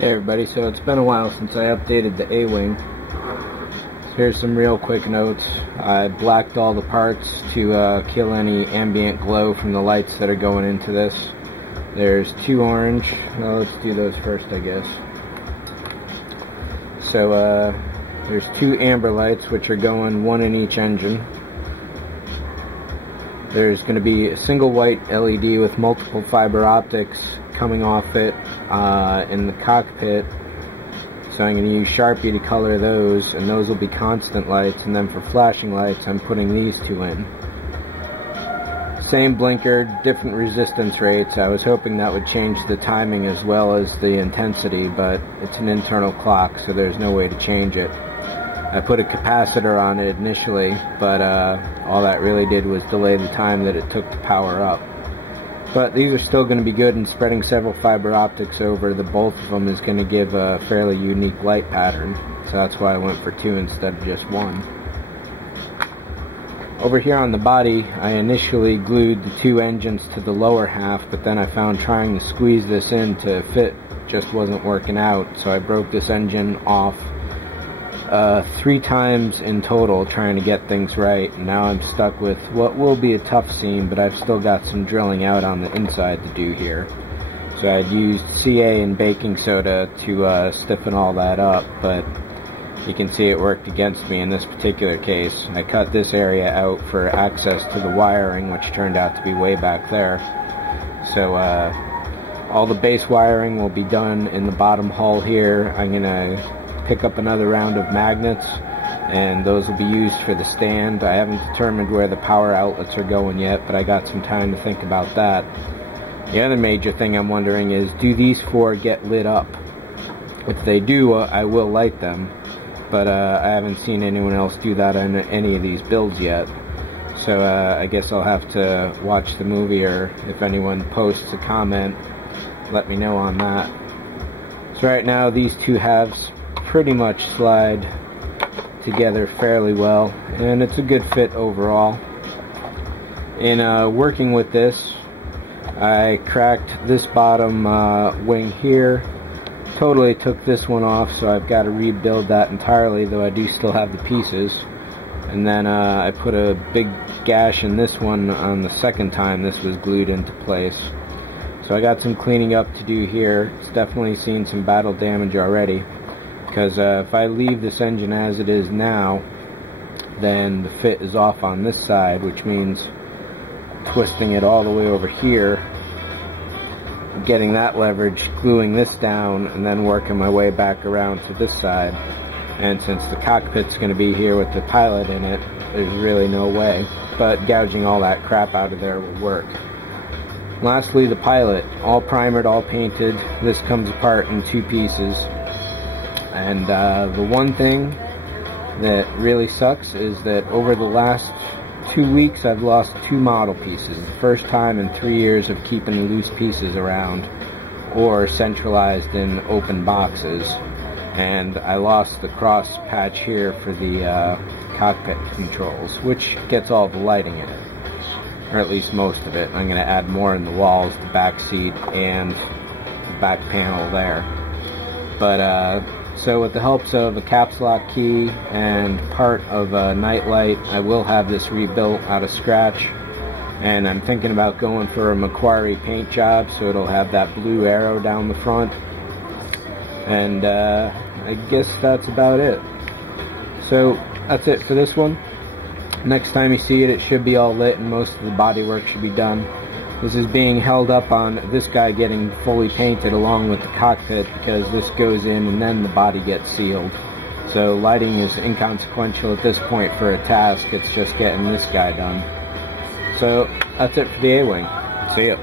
Hey everybody, so it's been a while since I updated the A-Wing. Here's some real quick notes. I blacked all the parts to kill any ambient glow from the lights that are going into this. There's 2 orange. Well, let's do those first, I guess. So there's 2 amber lights, which are going 1 in each engine. There's going to be a single white LED with multiple fiber optics coming off it in the cockpit. So I'm going to use Sharpie to color those, and those will be constant lights. And then for flashing lights, I'm putting these 2 in. Same blinker, different resistance rates. I was hoping that would change the timing as well as the intensity, but it's an internal clock, so there's no way to change it. I put a capacitor on it initially, but all that really did was delay the time that it took to power up. But these are still going to be good, and spreading several fiber optics over the both of them is going to give a fairly unique light pattern. So that's why I went for 2 instead of just 1. Over here on the body, I initially glued the 2 engines to the lower half, but then I found trying to squeeze this in to fit just wasn't working out, so I broke this engine off 3 times in total trying to get things right, and now I'm stuck with what will be a tough seam, but I've still got some drilling out on the inside to do here. So I'd used CA and baking soda to stiffen all that up, but you can see it worked against me in this particular case. I cut this area out for access to the wiring, which turned out to be way back there. So all the base wiring will be done in the bottom hull here. I'm gonna pick up another round of magnets, and those will be used for the stand. I haven't determined where the power outlets are going yet, but I got some time to think about that. The other major thing I'm wondering is, do these 4 get lit up? If they do, I will light them, but I haven't seen anyone else do that in any of these builds yet. So I guess I'll have to watch the movie, or if anyone posts a comment, let me know on that. So right now these 2 halves pretty much slide together fairly well, and it's a good fit overall. In working with this, I cracked this bottom wing here, totally took this one off, so I've got to rebuild that entirely, though I do still have the pieces. And then I put a big gash in this one on the second time this was glued into place. So I got some cleaning up to do here. It's definitely seen some battle damage already, because if I leave this engine as it is now, then the fit is off on this side, which means twisting it all the way over here, getting that leverage, gluing this down, and then working my way back around to this side. And since the cockpit's going to be here with the pilot in it, there's really no way, but gouging all that crap out of there will work. Lastly, the pilot, all primered, all painted. This comes apart in 2 pieces. And the one thing that really sucks is that over the last 2 weeks I've lost 2 model pieces. The first time in 3 years of keeping loose pieces around or centralized in open boxes. And I lost the cross patch here for the cockpit controls, which gets all the lighting in it, or at least most of it. I'm going to add more in the walls, the back seat, and the back panel there. But so with the helps of a caps lock key and part of a nightlight, I will have this rebuilt out of scratch. And I'm thinking about going for a Macquarie paint job, so it'll have that blue arrow down the front. And I guess that's about it. So that's it for this one. Next time you see it, it should be all lit and most of the bodywork should be done. This is being held up on this guy getting fully painted along with the cockpit, because this goes in and then the body gets sealed. So lighting is inconsequential at this point for a task. It's just getting this guy done. So that's it for the A-Wing. See ya.